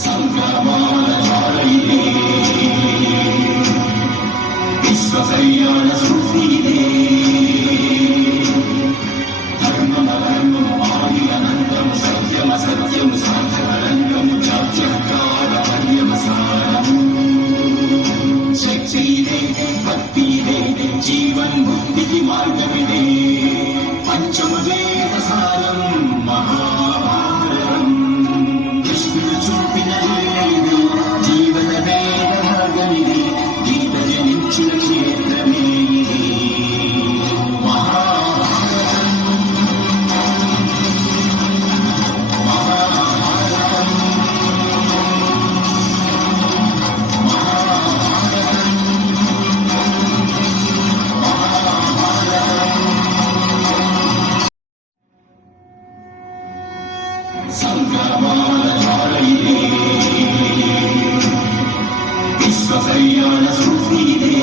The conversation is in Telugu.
సంగ్రామాల జ్వాలయిదే విశ్వ కళ్యాణ సూత్రిదే ధర్మము ఆదిరనంతము సత్యము సాధకరంగము జాత్యకాల పర్యవసానము శక్తిదే భక్తిదే జీవన్ ముక్తికి మార్గమిదే పంచమ వేద సారం మహాభారతం కృష్ణుడు చూపిన జీవన వేద మార్గమిది గీత జనించిన క్షేత్రమే సంగ్రామాల జ్వాలయిదే విశ్వ కళ్యాణ సూత్రిదే